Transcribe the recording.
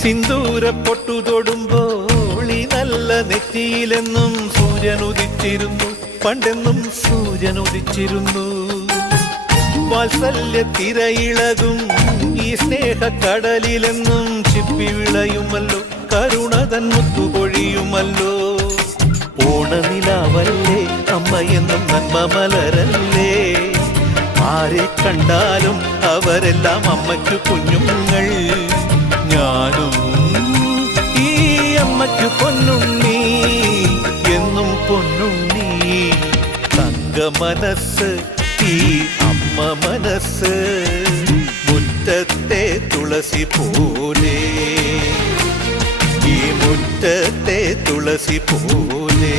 സിന്ദൂര പൊട്ടു തൊടുമ്പോൾ ഈ നല്ല നെറ്റിയിലെന്നും സൂര്യൻ ഉദിച്ചിരുന്നു, പണ്ടെന്നും സൂര്യൻ ഉദിച്ചിരുന്നു. വാത്സല്യ തിരയിളകും ഈ സ്നേഹക്കടലിലെന്നും ചിപ്പി വിളയുമല്ലോ, കരുണതൻ മുത്തുപൊഴിയുമല്ലോ. ഓണനിലാവല്ലേ അമ്മയെന്നും നന്മ മലരല്ലേ, ആരെ കണ്ടാലും അവരെല്ലാം അമ്മയ്ക്കു കുഞ്ഞുങ്ങൾ. ഞാനും ഈ അമ്മയ്ക്കു പൊന്നുണ്ണി, എന്നും പൊന്നുണ്ണി. തങ്ക മനസ്സ് ഈ അമ്മ മനസ്സ്, മുറ്റത്തെ തുളസി പോലെ, ഈ മുറ്റത്തെ തുളസി പോലെ.